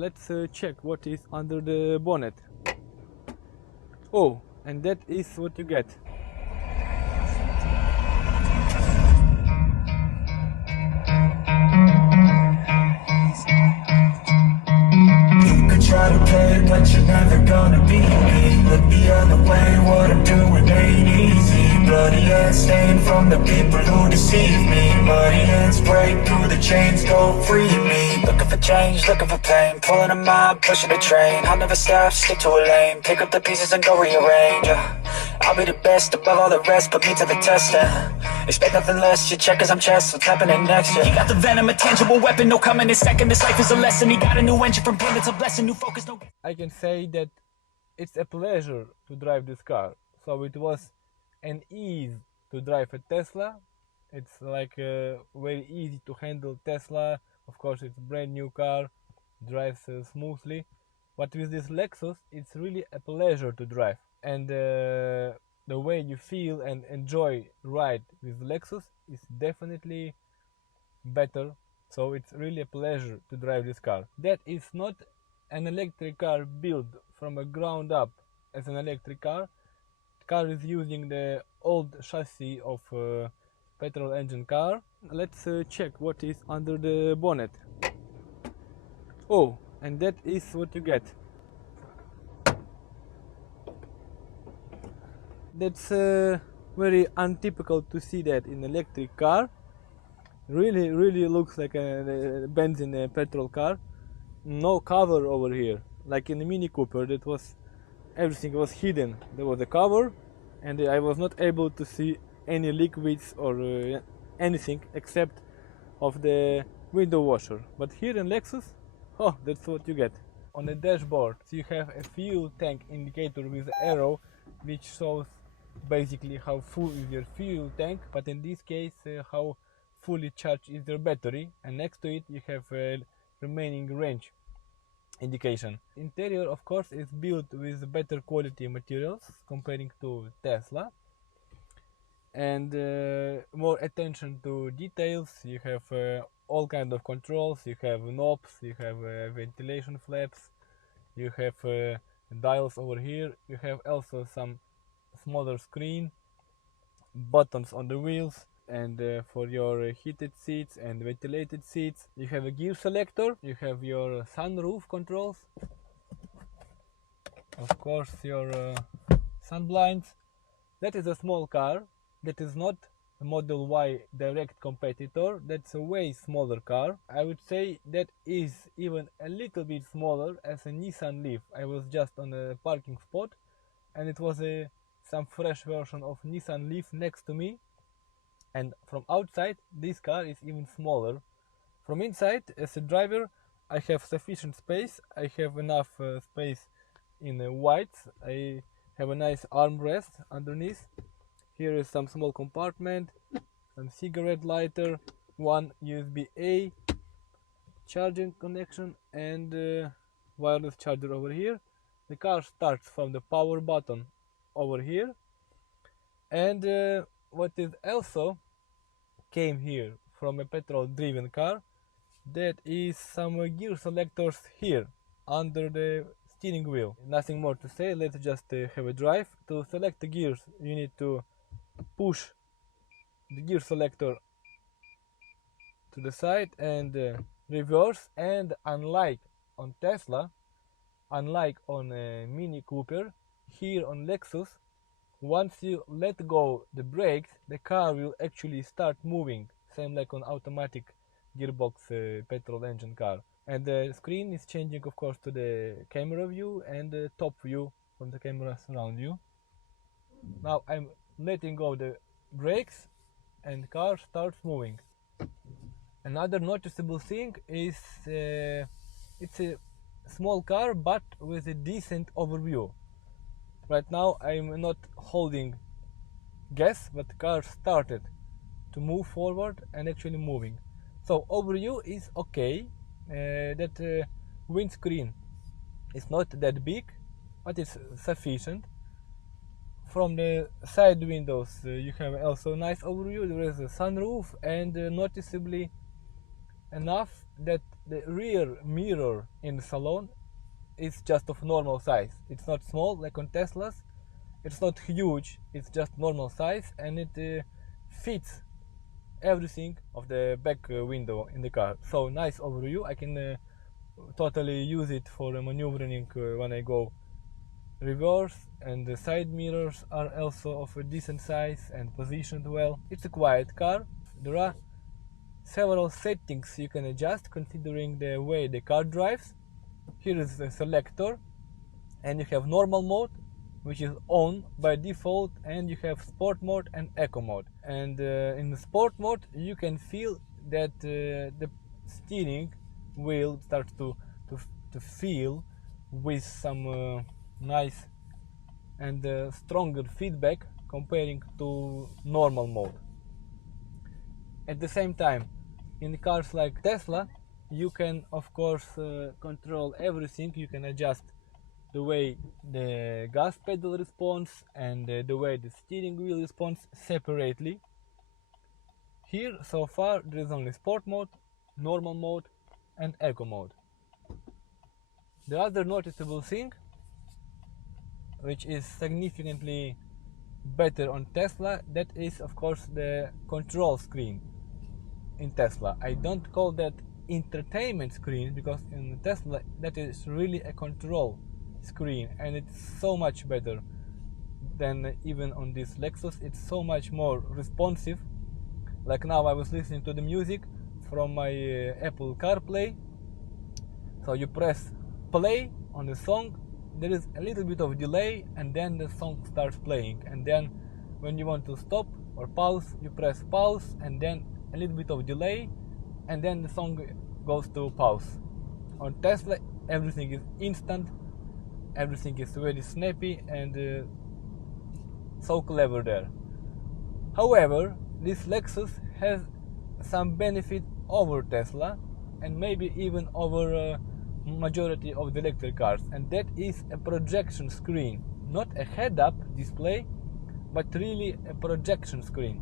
let's check what is under the bonnet. Oh, and that is what you get. Try to play it, but you're never gonna be me. Look the other way, what I'm doing ain't easy. Bloody hands stained from the people who deceive me. Muddy hands break through the chains, go free me. Looking for change, looking for pain. Pulling a mob, pushing a train. I'll never stop, stick to a lane. Pick up the pieces and go rearrange. I'll be the best above all the rest, put me to the test. Expect nothing less, you check as I'm chess, what's happening next? He got the venom, a tangible weapon, no coming in second. This life is a lesson, he got a new engine from pain, it's a blessing, new focus, no. I can say that it's a pleasure to drive this car. So it was an ease to drive a Tesla. It's like very easy to handle Tesla. Of course, it's a brand new car, drives smoothly. But with this Lexus, it's really a pleasure to drive. And the way you feel and enjoy ride with Lexus is definitely better. So it's really a pleasure to drive this car. That is not an electric car built from a ground up as an electric car. The car is using the old chassis of a petrol engine car. Let's check what is under the bonnet. Oh, and that is what you get. That's very untypical to see that in an electric car. Really looks like a benzene petrol car. No cover over here, like in the Mini Cooper. That was everything was hidden. There was a cover, and I was not able to see any liquids or anything except of the window washer. But here in Lexus, oh, that's what you get. On the dashboard, so you have a fuel tank indicator with the arrow, which shows basically how full is your fuel tank, but in this case how fully charged is your battery, and next to it you have a remaining range indication. Interior, of course, is built with better quality materials comparing to Tesla, and more attention to details. You have all kind of controls, you have knobs, you have ventilation flaps, you have dials over here, you have also some smaller screen, buttons on the wheels, and for your heated seats and ventilated seats. You have a gear selector, you have your sunroof controls, of course your sun blinds. That is a small car, that is not a Model Y direct competitor, that's a way smaller car. I would say that is even a little bit smaller as a Nissan Leaf. I was just on a parking spot and it was some fresh version of Nissan Leaf next to me, and from outside this car is even smaller. From inside, as a driver, I have sufficient space. I have enough space in white. I have a nice armrest underneath. Here is some small compartment, some cigarette lighter, one USB-A charging connection, and wireless charger over here. The car starts from the power button over here, and what is also came here from a petrol driven car, that is some gear selectors here under the steering wheel. Nothing more to say, let's just have a drive. To select the gears you need to push the gear selector to the side and reverse, and unlike on Tesla, unlike on Mini Cooper, here on Lexus, once you let go the brakes, the car will actually start moving, same like on automatic gearbox petrol engine car. And the screen is changing, of course, to the camera view and the top view from the cameras around you. Now I'm letting go the brakes and the car starts moving. Another noticeable thing is it's a small car but with a decent overview. Right now I'm not holding gas, but the car started to move forward and actually moving. So overview is okay. That windscreen is not that big, but it's sufficient. From the side windows you have also nice overview. There is a sunroof, and noticeably enough that the rear mirror in the salon is just of normal size. It's not small like on Teslas, it's not huge, it's just normal size, and it fits everything of the back window in the car. So nice overview. I can totally use it for maneuvering when I go reverse, and the side mirrors are also of a decent size and positioned well. It's a quiet car. There are several settings you can adjust considering the way the car drives. Here is the selector, and you have normal mode, which is on by default, and you have sport mode and eco mode. And in the sport mode you can feel that the steering wheel starts to feel with some nice and stronger feedback comparing to normal mode. At the same time, in cars like Tesla, you can of course control everything. You can adjust the way the gas pedal responds and the way the steering wheel responds separately. Here so far there is only sport mode, normal mode and eco mode. The other noticeable thing, which is significantly better on Tesla, that is of course the control screen in Tesla. I don't call that entertainment screen because in Tesla that is really a control screen, and it's so much better than even on this Lexus. It's so much more responsive. Like now I was listening to the music from my Apple CarPlay, so you press play on the song, there is a little bit of delay and then the song starts playing, and then when you want to stop or pause you press pause and then a little bit of delay and then the song goes to pause. On Tesla everything is instant, everything is very snappy and so clever there. However, this Lexus has some benefit over Tesla and maybe even over majority of the electric cars, and that is a projection screen, not a head-up display but really a projection screen,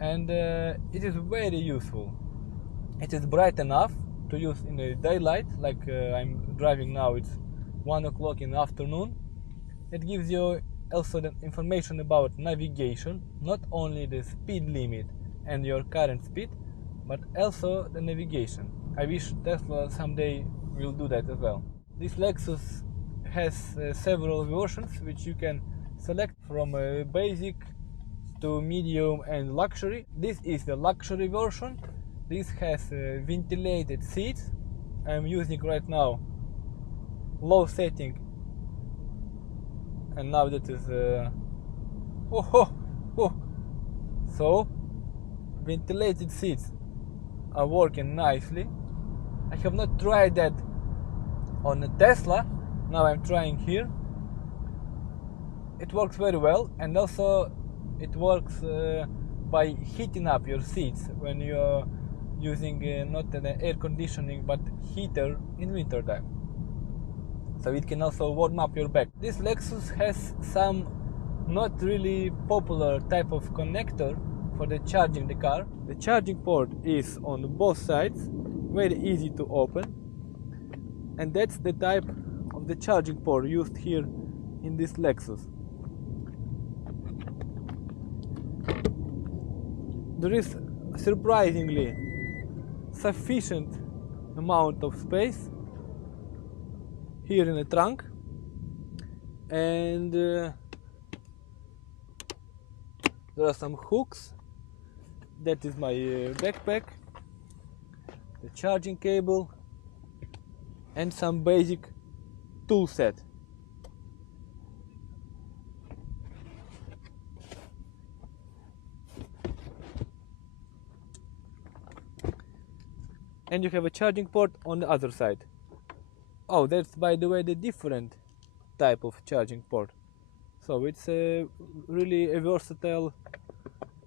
and it is very useful. It is bright enough to use in the daylight, like I'm driving now, it's 1 o'clock in the afternoon. It gives you also the information about navigation, not only the speed limit and your current speed, but also the navigation. I wish Tesla someday will do that as well. This Lexus has several versions which you can select from basic to medium and luxury. This is the luxury version. This has ventilated seats. I'm using right now low setting, and now that is so ventilated seats are working nicely. I have not tried that on a Tesla, now I'm trying here. It works very well, and also it works by heating up your seats when you're using not an air conditioning but heater in winter time, so it can also warm up your back. This Lexus has some not really popular type of connector for the charging the car. The charging port is on both sides, very easy to open, and that's the type of the charging port used here in this Lexus. There is surprisingly sufficient amount of space here in the trunk, and there are some hooks. That is my backpack, the charging cable, and some basic tool set. And you have a charging port on the other side. Oh, that's by the way the different type of charging port. So it's really a versatile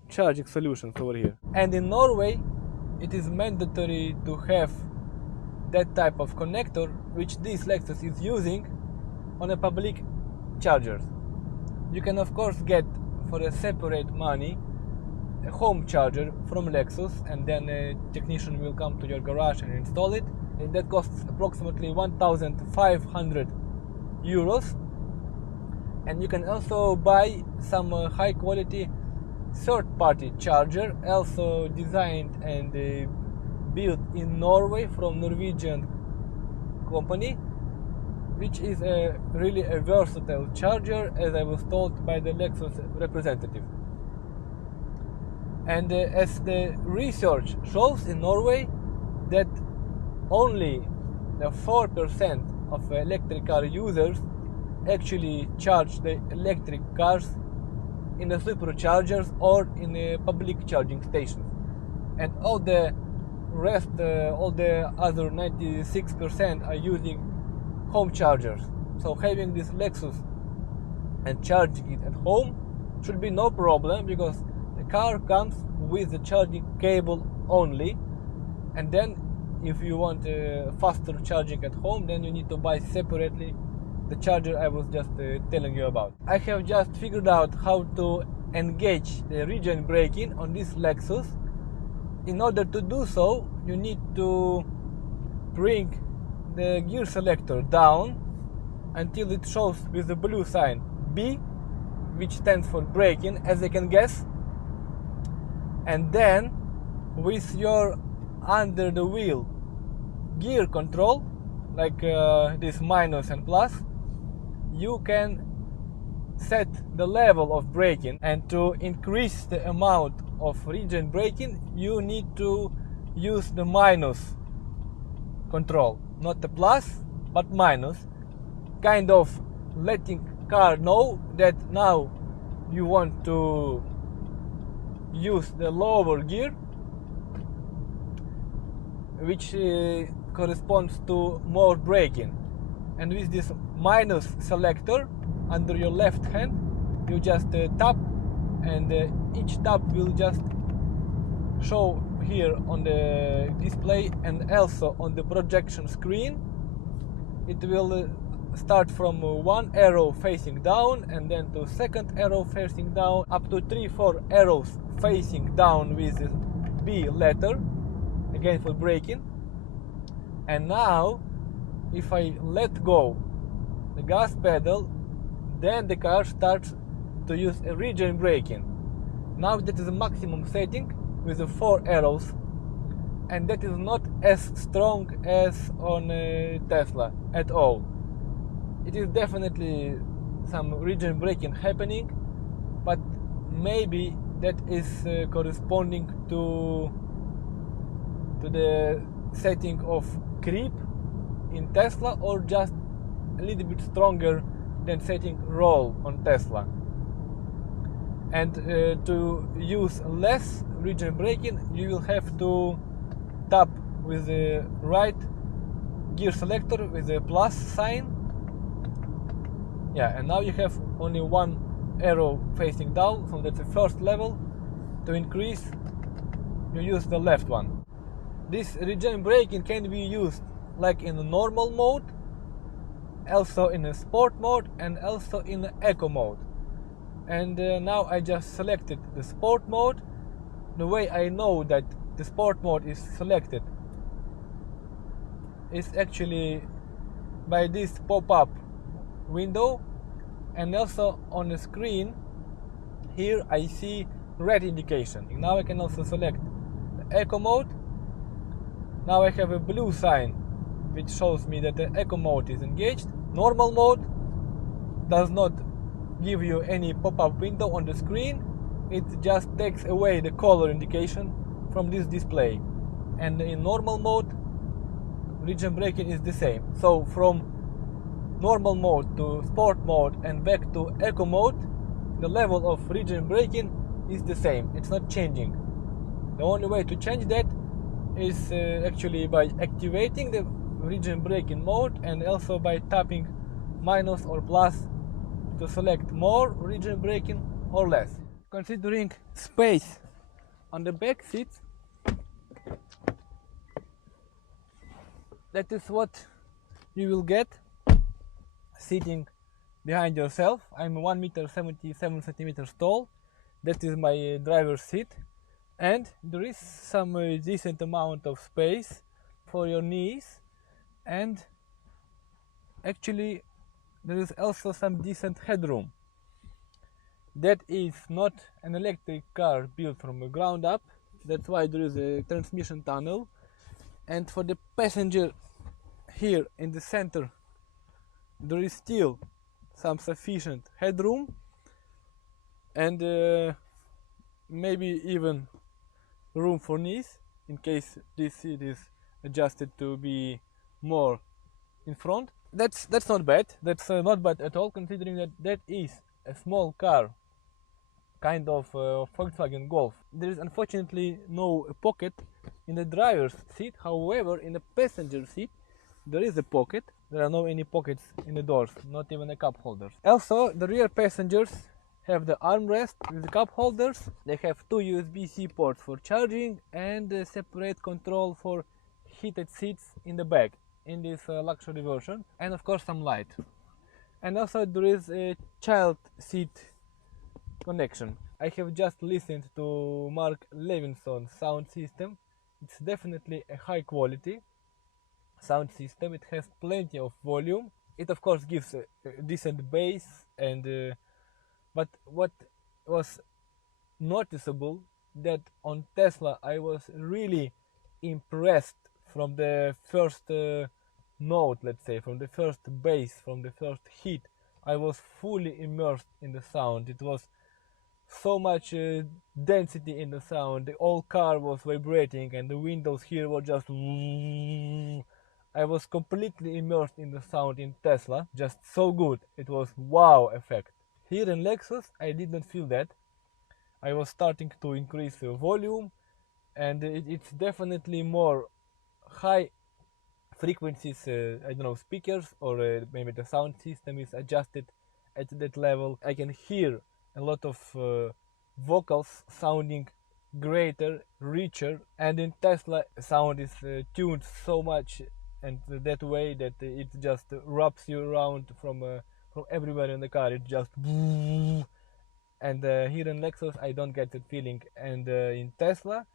charging solution over here. And in Norway it is mandatory to have that type of connector, which this Lexus is using on a public chargers. You can of course get for a separate money a home charger from Lexus, and then a technician will come to your garage and install it. And that costs approximately 1,500 euros. And you can also buy some high quality third-party charger, also designed and built in Norway from Norwegian company, which is really a versatile charger, as I was told by the Lexus representative. And as the research shows in Norway, that only 4% of electric car users actually charge the electric cars in the superchargers or in the public charging stations, and all the rest, all the other 96% are using home chargers. So having this Lexus and charging it at home should be no problem, because the car comes with the charging cable only, and then if you want faster charging at home, then you need to buy separately the charger I was just telling you about. I have just figured out how to engage the regen braking on this Lexus. In order to do so, you need to bring the gear selector down until it shows with the blue sign B, which stands for braking, as you can guess. And then with your under the wheel gear control, like this minus and plus, you can set the level of braking. And to increase the amount of regen braking, you need to use the minus control, not the plus but minus, kind of letting car know that now you want to use the lower gear, which corresponds to more braking. And with this minus selector under your left hand, you just tap, and each tap will just show here on the display and also on the projection screen. It will start from one arrow facing down, and then to second arrow facing down, up to 3-4 arrows facing down with the B letter, again for braking. And now if I let go the gas pedal, then the car starts to use a regen braking. Now that is the maximum setting with the 4 arrows, and that is not as strong as on Tesla at all. It is definitely some regen braking happening, but maybe that is corresponding to the setting of creep in Tesla, or just a little bit stronger than setting roll on Tesla. And to use less regen braking, you will have to tap with the right gear selector with the plus sign. Yeah, and now you have only one arrow facing down, so that's the first level. To increase, you use the left one. This regen braking can be used like in the normal mode, also in a sport mode, and also in the eco mode. And now I just selected the sport mode. The way I know that the sport mode is selected is actually by this pop-up window, and also on the screen here I see red indication. Now I can also select the eco mode. Now I have a blue sign which shows me that the eco mode is engaged. Normal mode does not give you any pop-up window on the screen. It just takes away the color indication from this display. And in normal mode, regen braking is the same. So from normal mode to sport mode and back to eco mode, the level of regen braking is the same. It's not changing. The only way to change that is actually by activating the regen braking mode, and also by tapping minus or plus to select more regen braking or less. Considering space on the back seats, that is what you will get sitting behind yourself. I'm 1 meter 77 centimeters tall. That is my driver's seat. and there is some decent amount of space for your knees, and actually there is also some decent headroom. That is not an electric car built from the ground up, that's why there is a transmission tunnel, and for the passenger here in the center there is still some sufficient headroom, and maybe even room for knees in case this seat is adjusted to be more in front. That's not bad. That's not bad at all, considering that that is a small car, kind of Volkswagen Golf. There is unfortunately no pocket in the driver's seat. However, in the passenger seat there is a pocket. There are no any pockets in the doors, not even a cup holders. Also, the rear passengers have the armrest with the cup holders. They have two USB-C ports for charging and a separate control for heated seats in the back in this luxury version, and of course some light. And also there is a child seat connection. I have just listened to Mark Levinson's sound system. It's definitely a high quality sound system. It has plenty of volume. It of course gives a decent bass, and but what was noticeable that on Tesla I was really impressed from the first note, let's say, from the first bass, from the first hit. I was fully immersed in the sound. It was so much density in the sound. The whole car was vibrating and the windows here were just I was completely immersed in the sound in Tesla. Just so good. It was wow effect. Here in Lexus I didn't feel that. I was starting to increase the volume, and it's definitely more high frequencies, I don't know, speakers, or maybe the sound system is adjusted at that level. I can hear a lot of vocals sounding greater, richer, and in Tesla sound is tuned so much and that way that it just wraps you around from everywhere in the car. It just and here in Lexus I don't get that feeling, and in Tesla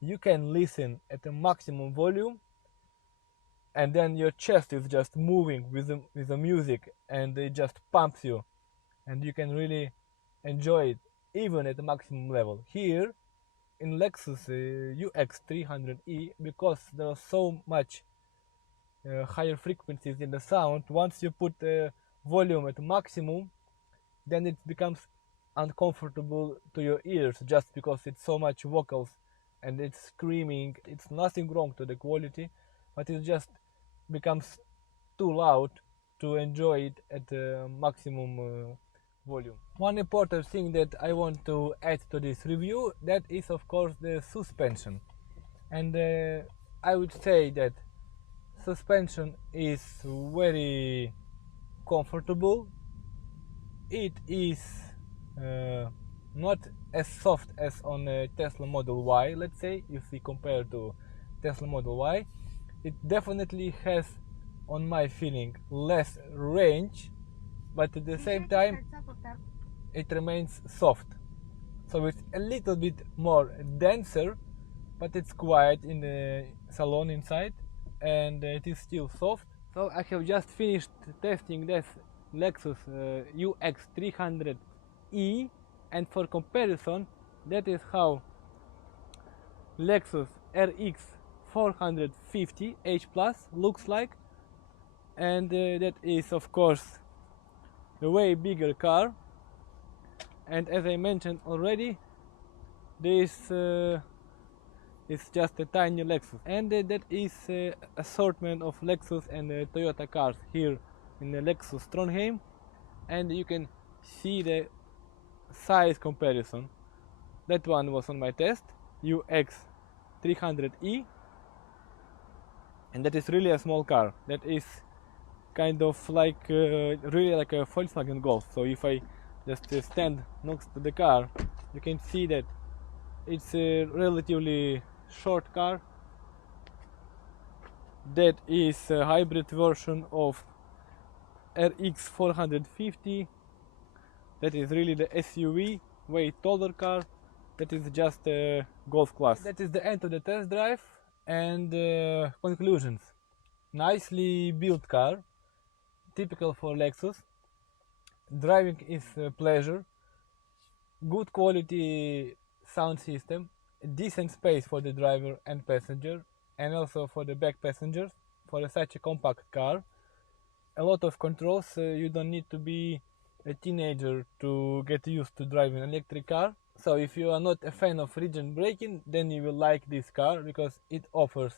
you can listen at the maximum volume and then your chest is just moving with the music, and it just pumps you and you can really enjoy it even at the maximum level. Here in Lexus UX300E, because there are so much higher frequencies in the sound, once you put the volume at maximum then it becomes uncomfortable to your ears, just because it's so much vocals and it's screaming. It's nothing wrong to the quality, but it just becomes too loud to enjoy it at maximum volume. One important thing that I want to add to this review, that is of course the suspension, and I would say that suspension is very comfortable. It is not as soft as on a Tesla Model Y, let's say, if we compare to Tesla Model Y. It definitely has, on my feeling, less range, but at the same time it remains soft. So it's a little bit more denser, but it's quiet in the salon inside, and it is still soft. So I have just finished testing this Lexus UX300E, and for comparison, that is how Lexus RX 450 H Plus looks like, and that is of course a way bigger car, and as I mentioned already, this is just a tiny Lexus, and that is assortment of Lexus and Toyota cars here in the Lexus Trondheim, and you can see the size comparison. That one was on my test, UX300E, and that is really a small car. That is kind of like really like a Volkswagen Golf. So if I just stand next to the car, you can see that it's a relatively short car. That is a hybrid version of RX 450. That is really the SUV, way taller car, that is just a golf class. That is the end of the test drive and conclusions. Nicely built car, typical for Lexus. Driving is a pleasure, good quality sound system, decent space for the driver and passenger, and also for the back passengers for such a compact car. A lot of controls, you don't need to be a teenager to get used to driving an electric car. So if you are not a fan of region braking, then you will like this car because it offers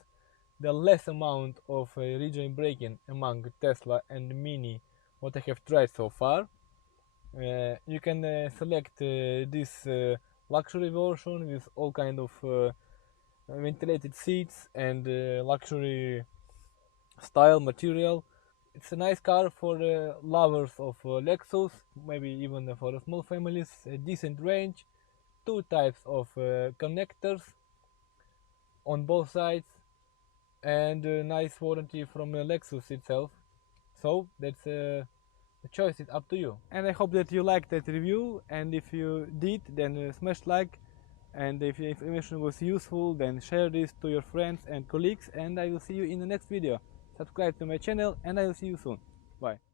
the less amount of region braking among Tesla and Mini what I have tried so far. You can select this luxury version with all kind of ventilated seats and luxury style material. It's a nice car for lovers of Lexus, maybe even for small families. A decent range, two types of connectors on both sides, and a nice warranty from Lexus itself. So that's the choice is up to you. And I hope that you liked that review, and if you did, then smash like, and if the information was useful, then share this to your friends and colleagues, and I will see you in the next video. Subscribe to my channel, and I will see you soon. Bye.